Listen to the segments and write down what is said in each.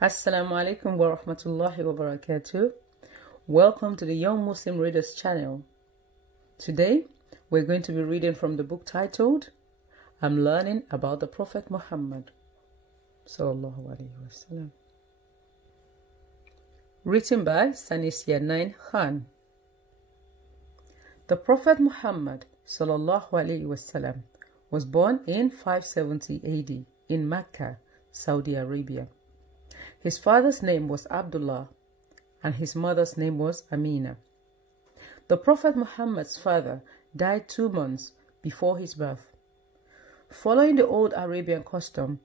Assalamu alaikum wa rahmatullahi wa barakatuh. Welcome to the Young Muslim Readers channel. Today, we're going to be reading from the book titled, I'm Learning About the Prophet Muhammad Sallallahu Alaihi Wasallam. Written by Sanisia Nain Khan. The Prophet Muhammad Sallallahu Alaihi Wasallam was born in 570 AD in Mecca, Saudi Arabia. His father's name was Abdullah and his mother's name was Amina. The Prophet Muhammad's father died 2 months before his birth. Following the old Arabian custom,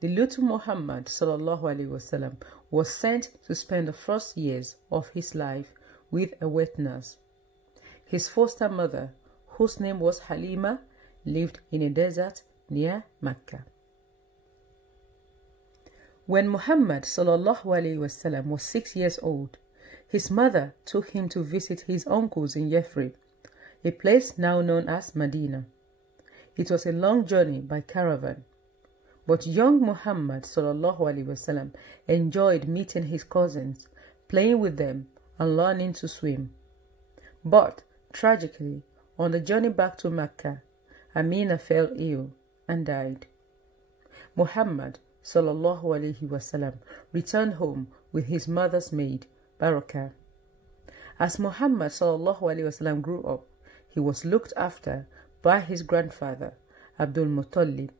the little Muhammad Sallallahu Alaihi Wasallam was sent to spend the first years of his life with a wet nurse. His foster mother, whose name was Halima, lived in a desert near Mecca. When Muhammad Sallallahu Alaihi Wasallam was 6 years old, his mother took him to visit his uncles in Yathrib, a place now known as Medina. It was a long journey by caravan, but young Muhammad Sallallahu Alaihi Wasallam enjoyed meeting his cousins, playing with them, and learning to swim. But, tragically, on the journey back to Mecca, Amina fell ill and died. Muhammad Sallallahu Alaihi Wasallam returned home with his mother's maid, Barakah. As Muhammad Sallallahu Alaihi Wasallam grew up, he was looked after by his grandfather, Abdul Muttalib,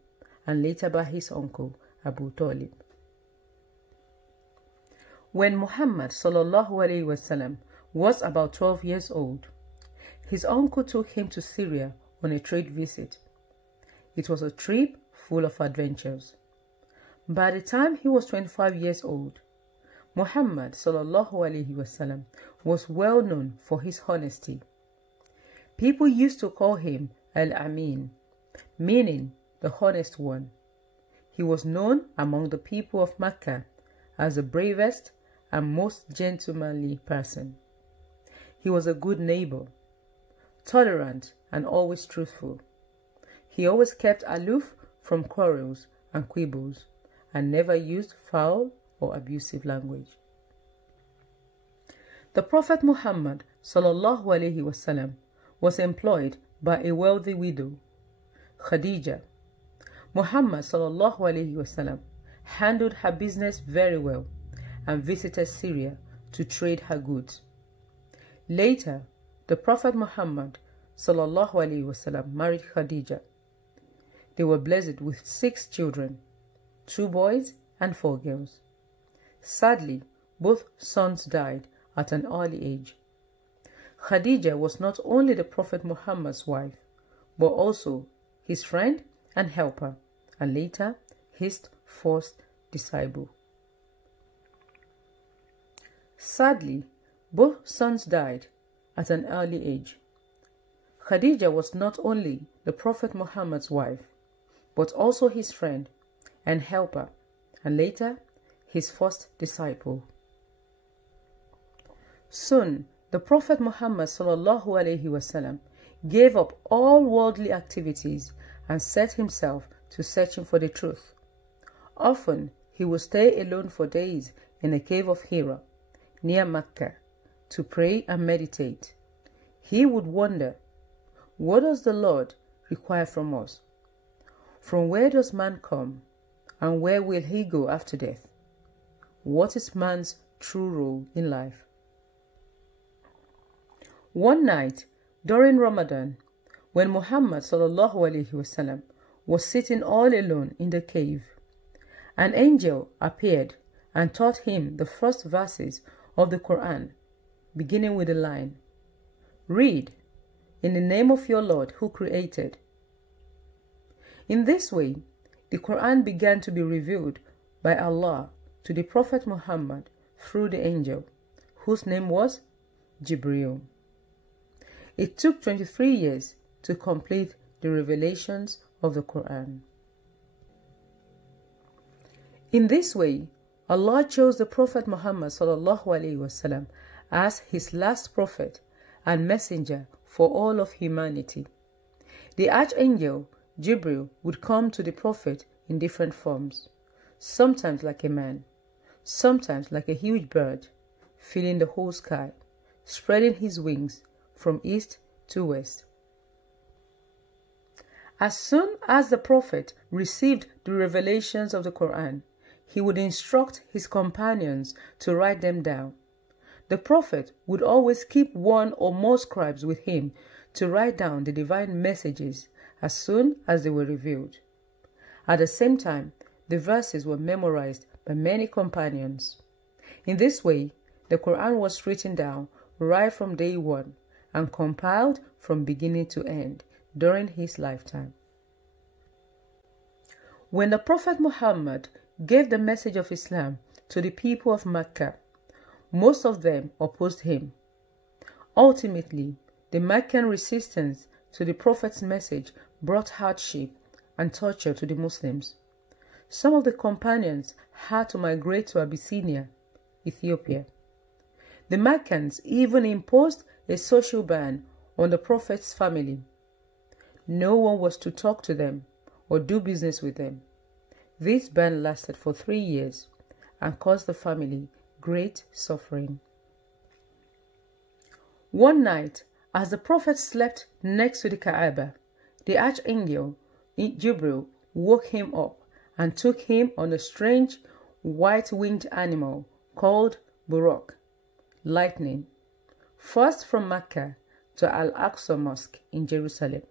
and later by his uncle, Abu Talib. When Muhammad Sallallahu Alaihi Wasallam was about 12 years old, his uncle took him to Syria on a trade visit. It was a trip full of adventures. By the time he was 25 years old, Muhammad Sallallahu Alaihi Wasallam was well known for his honesty. People used to call him Al-Amin, meaning the honest one. He was known among the people of Mecca as the bravest and most gentlemanly person. He was a good neighbor, tolerant and always truthful. He always kept aloof from quarrels and quibbles, and never used foul or abusive language. The Prophet Muhammad Sallallahu Alaihi Wasallam was employed by a wealthy widow, Khadija. Muhammad Sallallahu Alaihi Wasallam handled her business very well and visited Syria to trade her goods. Later, the Prophet Muhammad Sallallahu Alaihi Wasallam married Khadija. They were blessed with 6 children, 2 boys and 4 girls. Sadly, both sons died at an early age. Khadija was not only the Prophet Muhammad's wife, but also his friend and helper, and later his first disciple. Sadly, both sons died at an early age. Khadija was not only the Prophet Muhammad's wife, but also his friend and helper, and later his first disciple. Soon, the Prophet Muhammad Sallallahu Alaihi Wasallam gave up all worldly activities and set himself to searching for the truth. Often, he would stay alone for days in a cave of Hira, near Mecca, to pray and meditate. He would wonder, what does the Lord require from us? From where does man come? And where will he go after death? What is man's true role in life? One night, during Ramadan, when Muhammad Sallallahu Alaihi Wasallam was sitting all alone in the cave, an angel appeared and taught him the first verses of the Quran, beginning with the line, "Read, in the name of your Lord who created." In this way, the Quran began to be revealed by Allah to the Prophet Muhammad through the angel, whose name was Jibreel. It took 23 years to complete the revelations of the Quran. In this way, Allah chose the Prophet Muhammad Sallallahu Alaihi Wasallam as his last prophet and messenger for all of humanity. The archangel Jibreel would come to the Prophet in different forms, sometimes like a man, sometimes like a huge bird, filling the whole sky, spreading his wings from east to west. As soon as the Prophet received the revelations of the Quran, he would instruct his companions to write them down. The Prophet would always keep one or more scribes with him to write down the divine messages as soon as they were revealed. At the same time, the verses were memorized by many companions. In this way, the Quran was written down right from day one and compiled from beginning to end during his lifetime. When the Prophet Muhammad gave the message of Islam to the people of Mecca, most of them opposed him. Ultimately, the Meccan resistance to the Prophet's message brought hardship and torture to the Muslims. Some of the companions had to migrate to Abyssinia, Ethiopia. The Meccans even imposed a social ban on the Prophet's family. No one was to talk to them or do business with them. This ban lasted for 3 years and caused the family great suffering. One night, as the Prophet slept next to the Kaaba, the Archangel Jibril woke him up and took him on a strange white-winged animal called Buraq, lightning, first from Mecca to Al-Aqsa Mosque in Jerusalem,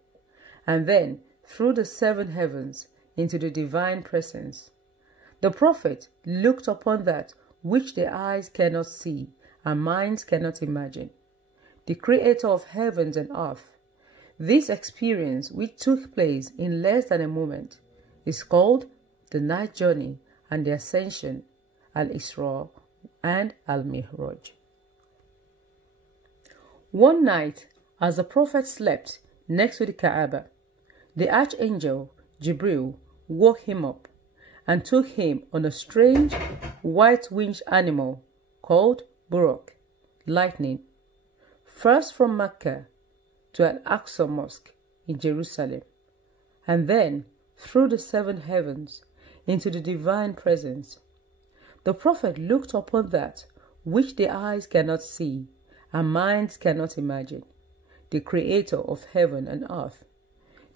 and then through the 7 heavens into the divine presence. The Prophet looked upon that which the eyes cannot see and minds cannot imagine, the Creator of heavens and earth. This experience, which took place in less than a moment, is called the night journey and the ascension, Al-Isra and Al-Mi'raj. One night, as the Prophet slept next to the Kaaba, the Archangel Jibril woke him up and took him on a strange white-winged animal called Buraq, lightning, first from Mecca to Al-Aqsa Mosque in Jerusalem, and then through the 7 heavens into the divine presence. The Prophet looked upon that which the eyes cannot see and minds cannot imagine, the Creator of heaven and earth.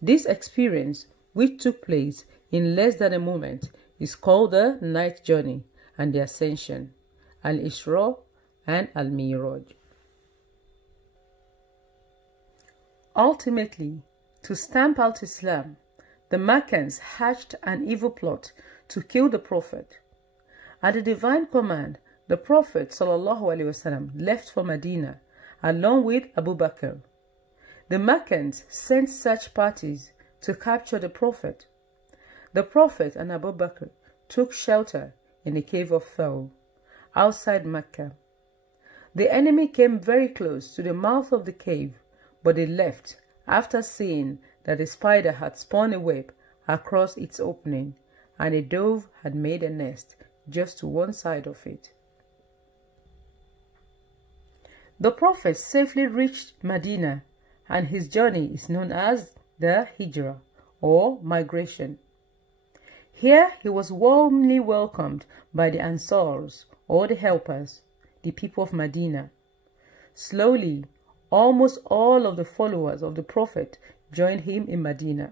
This experience, which took place in less than a moment, is called the night journey and the ascension, Al-Isra and Al-Mi'raj. Ultimately, to stamp out Islam, the Meccans hatched an evil plot to kill the Prophet. At the divine command, the Prophet ﷺ left for Medina along with Abu Bakr. The Meccans sent search parties to capture the Prophet. The Prophet and Abu Bakr took shelter in the cave of Thawr, outside Mecca. The enemy came very close to the mouth of the cave, but they left after seeing that the spider had spun a web across its opening and a dove had made a nest just to one side of it. The Prophet safely reached Medina, and his journey is known as the Hijrah, or migration. Here he was warmly welcomed by the Ansars, or the helpers, the people of Medina. Slowly, almost all of the followers of the Prophet joined him in Medina.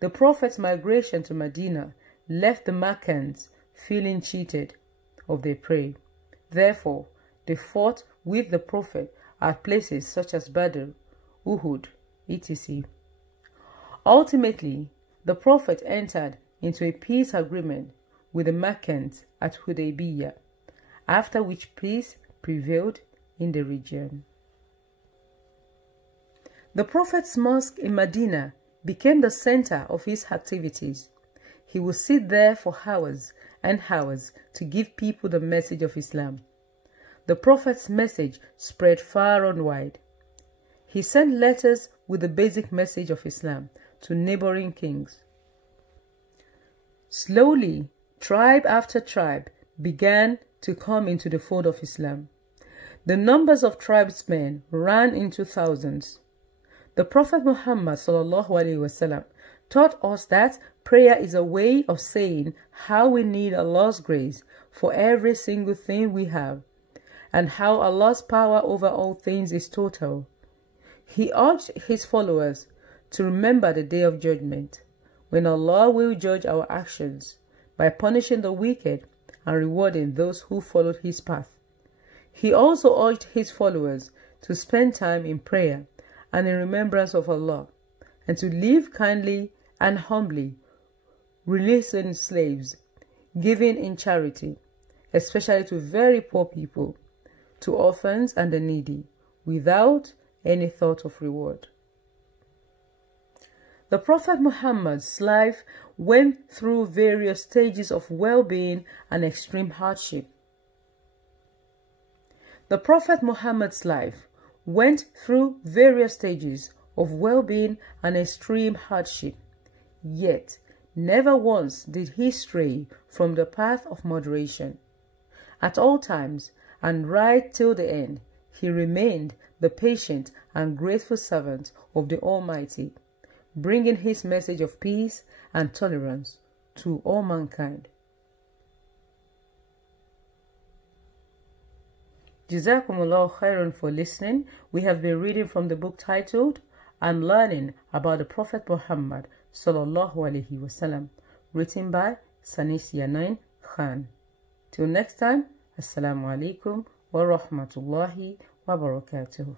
The Prophet's migration to Medina left the Meccans feeling cheated of their prey. Therefore, they fought with the Prophet at places such as Badr, Uhud, etc. Ultimately, the Prophet entered into a peace agreement with the Meccans at Hudaybiyah, after which peace prevailed in the region. The Prophet's mosque in Medina became the center of his activities. He would sit there for hours and hours to give people the message of Islam. The Prophet's message spread far and wide. He sent letters with the basic message of Islam to neighboring kings. Slowly, tribe after tribe began to come into the fold of Islam. The numbers of tribesmen ran into thousands. The Prophet Muhammad ﷺ taught us that prayer is a way of saying how we need Allah's grace for every single thing we have, and how Allah's power over all things is total. He urged his followers to remember the day of judgment, when Allah will judge our actions by punishing the wicked and rewarding those who followed his path. He also urged his followers to spend time in prayer and in remembrance of Allah, and to live kindly and humbly, releasing slaves, giving in charity, especially to very poor people, to orphans and the needy, without any thought of reward. The Prophet Muhammad's life went through various stages of well-being and extreme hardship. The Prophet Muhammad's life went through various stages of well-being and extreme hardship, yet never once did he stray from the path of moderation. At all times, and right till the end, he remained the patient and grateful servant of the Almighty, bringing his message of peace and tolerance to all mankind. Jazakumullah khairan for listening. We have been reading from the book titled and learning about the Prophet Muhammad sallallahu alaihi wasallam, written by Sanis Yanain Khan. Till next time, Assalamu alaikum wa rahmatullahi wa barakatuh.